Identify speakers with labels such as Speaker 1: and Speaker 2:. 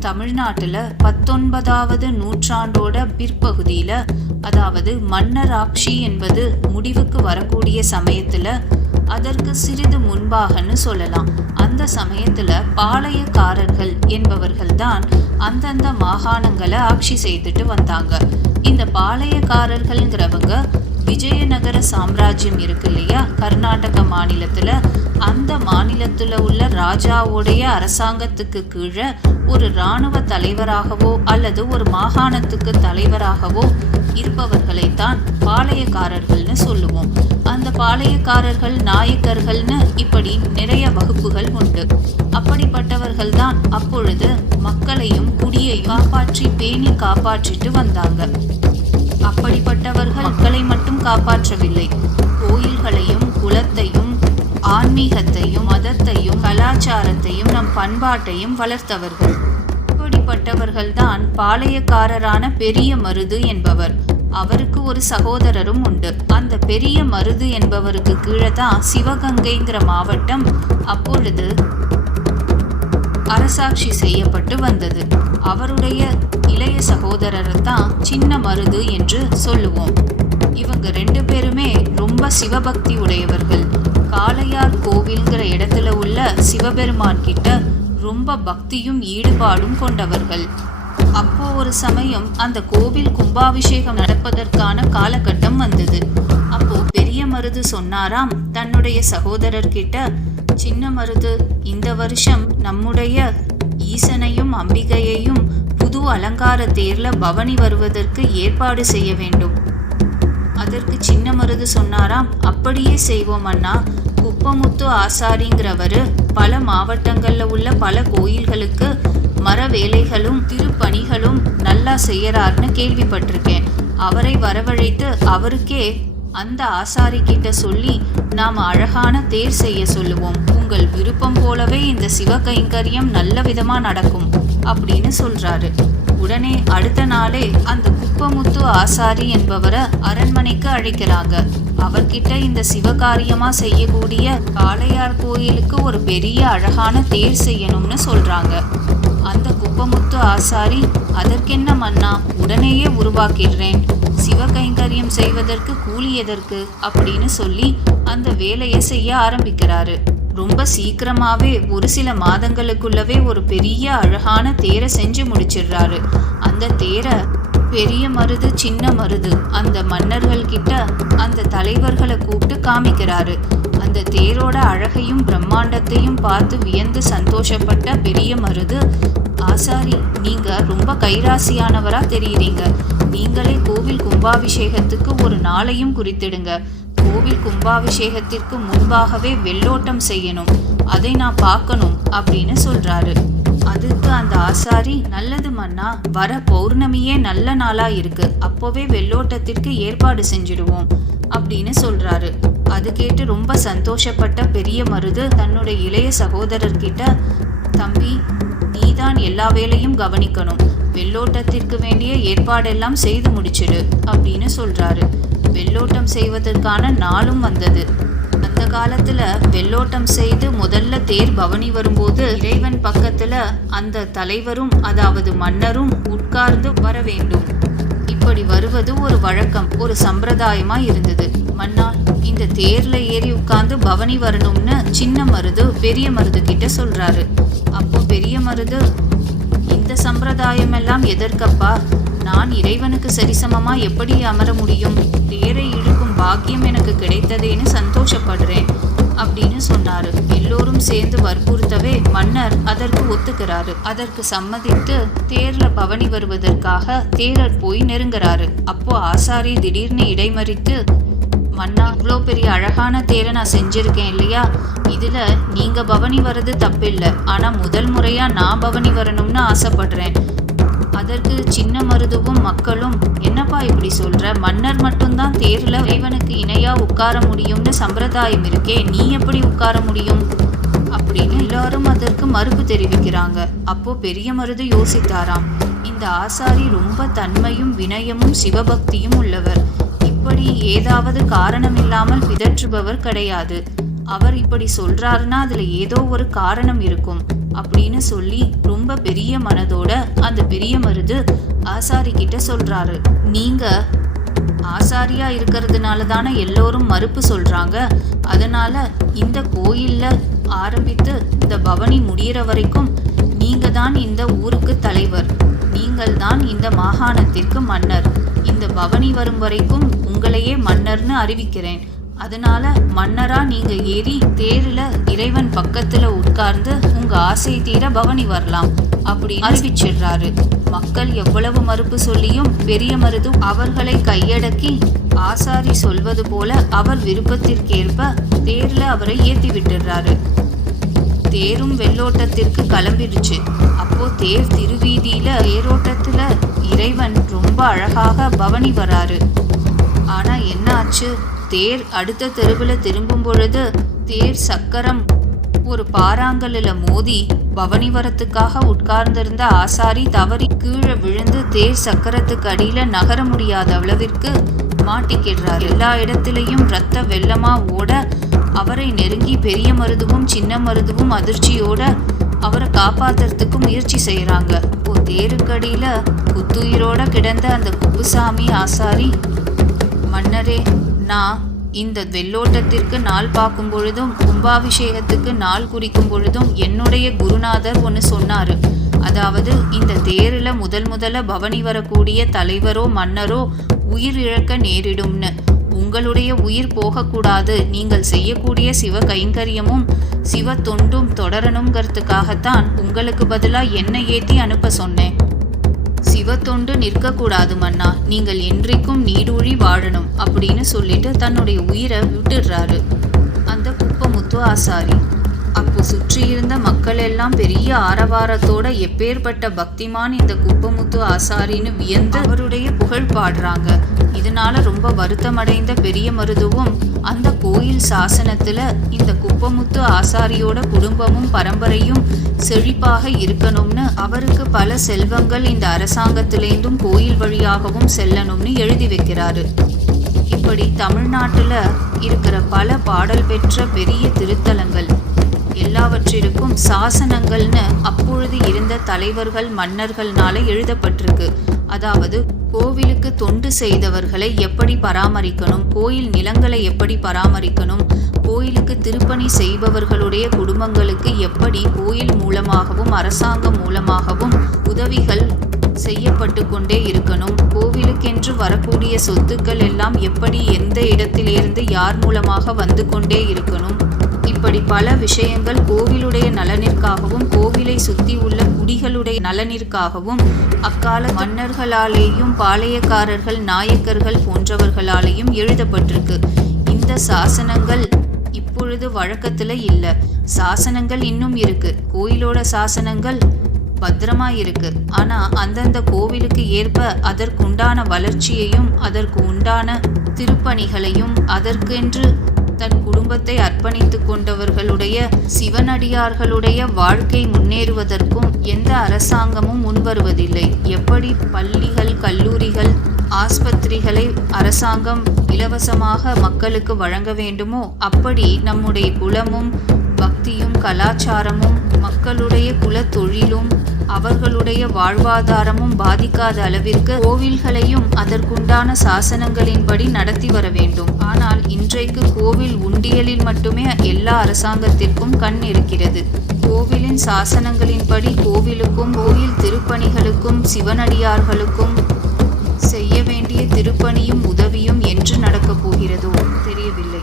Speaker 1: தமிழ்நாட்டுல பத்தொன்பதாவது நூற்றாண்டோட பிற்பகுதியில அதாவது மன்னர் ஆட்சி என்பது முடிவுக்கு வரக்கூடிய சமயத்துல அதற்கு சிறிது முன்பாகன்னு சொல்லலாம். அந்த சமயத்துல பாளையக்காரர்கள் என்பவர்கள் தான் அந்தந்த மாகாணங்களை ஆட்சி செய்துட்டு வந்தாங்க. இந்த பாளையக்காரர்கள்ங்கிறவங்க விஜயநகர சாம்ராஜ்யம் இருக்கு இல்லையா? கர்நாடக மாநிலத்தில். அந்த மாநிலத்தில் உள்ள ராஜாவுடைய அரசாங்கத்துக்கு கீழே ஒரு இராணுவ தலைவராகவோ அல்லது ஒரு மாகாணத்துக்கு தலைவராகவோ இருப்பவர்களைத்தான் பாளையக்காரர்கள்னு சொல்லுவோம். அந்த பாளையக்காரர்கள் நாயக்கர்கள்னு இப்படி நிறைய வகுப்புகள் உண்டு. அப்படிப்பட்டவர்கள் தான் அப்பொழுது மக்களையும் குடியையும் காப்பாற்றி பேணி காப்பாற்றிட்டு வந்தாங்க. அப்படிப்பட்டவர்கள் மக்களை மட்டும் காப்பாற்றவில்லை. கோயில்களையும் குலத்தையும் ஆன்மீகத்தையும் மதத்தையும் கலாச்சாரத்தையும் நம் பண்பாட்டையும் வளர்த்தவர்கள். இப்படிப்பட்டவர்கள்தான் பாளையக்காரரான பெரிய மருது என்பவர். அவருக்கு ஒரு சகோதரரும் உண்டு. அந்த பெரிய மருது என்பவருக்கு கீழே தான் சிவகங்கைங்கிற மாவட்டம். அப்பொழுது அரசாட்சி செய்யப்பட்டு வந்தது. அவருடைய இளைய சகோதரரை தான் சின்ன மருது என்று சொல்லுவோம். இவங்க ரெண்டு பேருமே ரொம்ப சிவபக்தி உடையவர்கள். காளையார் கோவில்ங்கிற இடத்துல உள்ள சிவபெருமான் கிட்ட ரொம்ப பக்தியும் ஈடுபாடும் கொண்டவர்கள். அப்போ ஒரு சமயம் அந்த கோவில் கும்பாபிஷேகம் நடப்பதற்கான காலகட்டம் வந்தது. அப்போ பெரிய மருது சொன்னாராம் தன்னுடைய சகோதரர்கிட்ட சின்ன மருது இந்த வருஷம் நம்முடைய ஈசனையும் அம்பிகையையும் புது அலங்கார தேர்ல பவனி வருவதற்கு ஏற்பாடு செய்ய வேண்டும். அதற்கு சின்ன மருது சொன்னாராம் அப்படியே செய்வோம் அண்ணா. குப்பமுத்து ஆசாரிங்கிறவரு பல மாவட்டங்களில் உள்ள பல கோயில்களுக்கு மர வேலைகளும் திருப்பணிகளும் நல்லா செய்யறாருன்னு கேள்விப்பட்டிருக்கேன். அவரை வரவழைத்து அவருக்கே அந்த ஆசாரி கிட்ட சொல்லி நாம் அழகான தேர் செய்ய சொல்லுவோம். உங்கள் விருப்பம் போலவே இந்த சிவ கைங்கரியம் நல்ல விதமாக நடக்கும் அப்படின்னு சொல்றாரு. உடனே அடுத்த நாளே அந்த குப்பமுத்து ஆசாரி என்பவரை அரண்மனைக்கு அழைக்கிறாங்க. அவர்கிட்ட இந்த சிவகாரியமா செய்யக்கூடிய காளையார் கோயிலுக்கு ஒரு பெரிய அழகான தேர் செய்யணும்னு சொல்றாங்க. அந்த குப்பமுத்து ஆசாரி அதற்கென்ன மன்னா உடனேயே உருவாக்கிடுறேன். சிவகைங்கரியம் செய்வதற்கு கூலி எதற்கு? அப்படின்னு சொல்லி அந்த வேலையை செய்ய ஆரம்பிக்கிறாரு. ரொம்ப சீக்கிரமாவே ஒரு சில மாதங்களுக்குள்ளவே ஒரு பெரிய அழகான தேரை செஞ்சு முடிச்சிடுறாரு. அந்த தேரை பெரிய மருது சின்ன மருது அந்த மன்னர்கள் கிட்ட அந்த தலைவர்களை கூப்பிட்டு காமிக்கிறாரு. அந்த தேரோட அழகையும் பிரம்மாண்டத்தையும் பார்த்து வியந்து சந்தோஷப்பட்ட பெரிய மருது ஆசாரி நீங்க ரொம்ப கைராசியானவரா தெரியுறீங்க. நீங்களே கோவில் கும்பாபிஷேகத்துக்கு ஒரு நாளையும் குறித்திடுங்க. கோவில் கும்பாபிஷேகத்திற்கு முன்பாகவே வெள்ளோட்டம் செய்யணும். அதை நான் பார்க்கணும் அப்படின்னு சொல்றாரு. அதுக்கு அந்த ஆசாரி நல்லது மன்னா வர பௌர்ணமியே நல்ல நாளா இருக்கு. அப்போவே வெள்ளோட்டத்திற்கு ஏற்பாடு செஞ்சிடுவோம் அப்படின்னு சொல்றாரு. அது கேட்டு ரொம்ப சந்தோஷப்பட்ட பெரிய மருது தன்னுடைய இளைய சகோதரர்கிட்ட தம்பி நீதான் எல்லா வேலையும் கவனிக்கணும். வெள்ளோட்டத்திற்கு வேண்டிய ஏற்பாடெல்லாம் செய்து முடிச்சிடு அப்படின்னு சொல்றாரு. வெள்ளோட்டம் செய்வதற்கான நாளும் வந்தது. அந்த காலத்துல வெள்ளோட்டம் செய்து முதல்ல தேர் பவனி வரும்போது இறைவன் பக்கத்துல அந்த தலைவரும் அதாவது மன்னரும் உட்கார்ந்து வர வேண்டும். இப்படி வருவது ஒரு வழக்கம் ஒரு சம்பிரதாயமா இருந்தது. மன்னா இந்த தேர்ல ஏறி உட்கார்ந்து பவனி வரணும்னு சின்ன மருது பெரிய மருது கிட்ட சொல்றாரு. அப்போ பெரிய மருது இந்த சம்பிரதாயம் எல்லாம் எதற்கப்பா? நான் இறைவனுக்கு சரிசமமா எப்படி அமர முடியும்? தேரை இழுக்கும் பாக்கியம் எனக்கு கிடைத்ததேன்னு சந்தோஷப்படுறேன் அப்படின்னு சொன்னாரு. எல்லோரும் சேர்ந்து வற்புறுத்தவே மன்னர் அதற்கு ஒத்துக்கிறாரு. அதற்கு சம்மதித்து தேர்ல பவனி வருவதற்காக தேரர் போய் நெருங்குறாரு. அப்போ ஆசாரி திடீர்னு இடைமறித்து மன்னா இவ்வளோ பெரிய அழகான தேரை நான் செஞ்சிருக்கேன் இல்லையா? இதில் நீங்கள் பவனி வர்றது தப்பில்லை. ஆனால் முதல் முறையாக நான் பவனி வரணும்னு ஆசைப்படுறேன். அதற்கு சின்ன மருதுவும் மக்களும் என்னப்பா இப்படி சொல்ற? மன்னர் மட்டும்தான் தேர்ல இறைவனுக்கு இணையா உட்கார முடியும்னு சம்பிரதாயம் இருக்கே நீ எப்படி உட்கார முடியும்? அப்படின்னு எல்லாரும் அதற்கு மறுப்பு தெரிவிக்கிறாங்க. அப்போ பெரிய மருது யோசித்தாராம் இந்த ஆசாரி ரொம்ப தன்மையும் வினயமும் சிவபக்தியும் உள்ளவர். இப்படி ஏதாவது காரணமில்லாமல் பிதற்றுபவர் கிடையாது. அவர் இப்படி சொல்றாருன்னா அதுல ஏதோ ஒரு காரணம் இருக்கும் அப்படின்னு சொல்லி ரொம்ப பெரிய மனதோட அந்த பெரிய மருது ஆசாரி கிட்ட சொல்றாரு. நீங்க ஆசாரியா இருக்கிறதுனால தானே எல்லோரும் மறுப்பு சொல்றாங்க. அதனால இந்த கோயில்ல ஆரம்பித்து இந்த பவனி முடியிற வரைக்கும் நீங்க தான் இந்த ஊருக்கு தலைவர். நீங்கள் தான் இந்த மாகாணத்திற்கு மன்னர். இந்த பவனி வரும் வரைக்கும் உங்களையே மன்னர்னு அறிவிக்கிறேன். அதனால மன்னரா நீங்க ஏறி தேர்ல இறைவன் பக்கத்துல உட்கார்ந்து உங்க ஆசை தீர பவனி வரலாம் அப்படி அறிவிச்சிடுறாரு. மக்கள் எவ்வளவு மறுப்பு சொல்லியும் பெரிய மருது அவர்களை கையடக்கி ஆசாரி சொல்வது போல அவர் விருப்பத்திற்கேற்ப தேர்ல அவரை ஏத்தி விட்டுடுறாரு. தேரும் வெள்ளோட்டத்திற்கு கிளம்பிடுச்சு. அப்போ தேர் திருவீதியில ஏரோட்டத்துல இறைவன் ரொம்ப அழகாக பவனி வராரு. ஆனா என்ன ஆச்சு? தேர் அடுத்த தெருவில் திரும்பும் பொழுது தேர் சக்கரம் ஒரு பாறாங்கல்ல மோதி பவனி வரத்துக்காக உட்கார்ந்திருந்த ஆசாரி தவறி கீழே விழுந்து தேர் சக்கரத்துக்கு அடியில நகர முடியாத அளவிற்கு மாட்டிக்கிடுறார். எல்லா இடத்திலையும் ரத்த வெள்ளமா ஓட அவரை நெருங்கி பெரிய மருதுவும் சின்ன மருதுவும் அதிர்ச்சியோட அவரை காப்பாத்துறதுக்கு முயற்சி செய்யறாங்க ஓ தேருக்கடியில புத்துயிரோட கிடந்த அந்த குப்புசாமி ஆசாரி மன்னரே நான் இந்த வெள்ளோட்டத்திற்கு நாள் பார்க்கும் பொழுதும் கும்பாபிஷேகத்துக்கு நாள் குறிக்கும் பொழுதும் என்னுடைய குருநாதர் ஒன்று சொன்னாரு. அதாவது இந்த தேரில் முதல் முதல்ல பவனி வரக்கூடிய தலைவரோ மன்னரோ உயிர் இழக்க நேரிடும்னு. உங்களுடைய உயிர் போகக்கூடாது. நீங்கள் செய்யக்கூடிய சிவ கைங்கரியமும் சிவ தொண்டும் தொடரணுங்கிறதுக்காகத்தான் உங்களுக்கு பதிலாக என்ன ஏற்றி அனுப்ப சொன்னேன். சிவத்தொண்டு நிற்கக்கூடாது மன்னா. நீங்கள் என்றைக்கும் நீடூழி வாழணும் அப்படின்னு சொல்லிட்டு தன்னுடைய உயிரை விட்டுடுறாரு. அந்த குப்பமுத்து ஆசாரி. அப்போ சுற்றி இருந்த மக்கள் எல்லாம் பெரிய ஆரவாரத்தோட எப்பேற்பட்ட பக்திமான் இந்த குப்பமுத்து ஆசாரின்னு வியந்து அவருடைய புகழ் பாடுறாங்க. இதனால ரொம்ப வருத்தமடைந்த பெரிய மருதுவும் அந்த கோயில் சாசனத்துல இந்த குப்பமுத்து ஆசாரியோட குடும்பமும் பரம்பரையும் செழிப்பாக இருக்கணும்னு அவருக்கு பல செல்வங்கள் இந்த அரசாங்கத்திலேந்தும் கோயில் வழியாகவும் செல்லணும்னு எழுதி வைக்கிறாரு. இப்படி தமிழ்நாட்டுல இருக்கிற பல பாடல் பெற்ற பெரிய திருத்தலங்கள் எல்லாவற்றிற்கும் சாசனங்கள்னு அப்பொழுது இருந்த தலைவர்கள் மன்னர்கள்னால எழுதப்பட்டிருக்கு. அதாவது கோவிலுக்கு தொண்டு செய்தவர்களை எப்படி பராமரிக்கணும் கோயில் நிலங்களை எப்படி பராமரிக்கணும் கோயிலுக்கு திருப்பணி செய்பவர்களுடைய குடும்பங்களுக்கு எப்படி கோயில் மூலமாகவும் அரசாங்கம் மூலமாகவும் உதவிகள் செய்யப்பட்டு கொண்டே இருக்கணும் கோவிலுக்கென்று வரக்கூடிய சொத்துக்கள் எல்லாம் எப்படி எந்த இடத்திலிருந்து யார் மூலமாக வந்து கொண்டே இருக்கணும் இப்படி பல விஷயங்கள் கோவிலுடைய நலனிற்காகவும் கோவிலை சுத்தி உள்ள குடிகளுடைய நலனிற்காகவும் அக்கால மன்னர்களாலேயும் பாளையக்காரர்கள் நாயக்கர்கள் போன்றவர்களாலேயும் எழுதப்பட்டிருக்கு. இந்த சாசனங்கள் இப்பொழுது வழக்கத்தில் இல்லை. சாசனங்கள் இன்னும் இருக்கு. கோயிலோட சாசனங்கள் பத்திரமா இருக்கு. ஆனா அந்தந்த கோவிலுக்கு ஏற்ப அதற்குண்டான வளர்ச்சியையும் அதற்கு உண்டான திருப்பணிகளையும் அதற்கென்று தன் குடும்பத்தை அர்ப்பணித்து கொண்டவர்களுடைய சிவனடியார்களுடைய வாழ்க்கை முன்னேறுவதற்கும் எந்த அரசாங்கமும் முன்வருவதில்லை. எப்படி பள்ளிகள் கல்லூரிகள் ஆஸ்பத்திரிகளை அரசாங்கம் இலவசமாக மக்களுக்கு வழங்க வேண்டுமோ அப்படி நம்முடைய குலமும் பக்தியும் கலாச்சாரமும் மக்களுடைய குல தொழிலும் அவர்களுடைய வாழ்வாதாரமும் பாதிக்காத அளவிற்கு கோவில்களையும் அதற்குண்டான சாசனங்களின்படி நடத்தி வர வேண்டும். ஆனால் இன்றைக்கு கோவில் உண்டியலில் மட்டுமே எல்லா அரசாங்கத்திற்கும் கண் இருக்கிறது. கோவிலின் சாசனங்களின்படி கோவிலுக்கும் கோவில் திருப்பணிகளுக்கும் சிவனடியார்களுக்கும் செய்ய வேண்டிய திருப்பணியும் உதவியும் என்று நடக்கப் போகிறதோ தெரியவில்லை.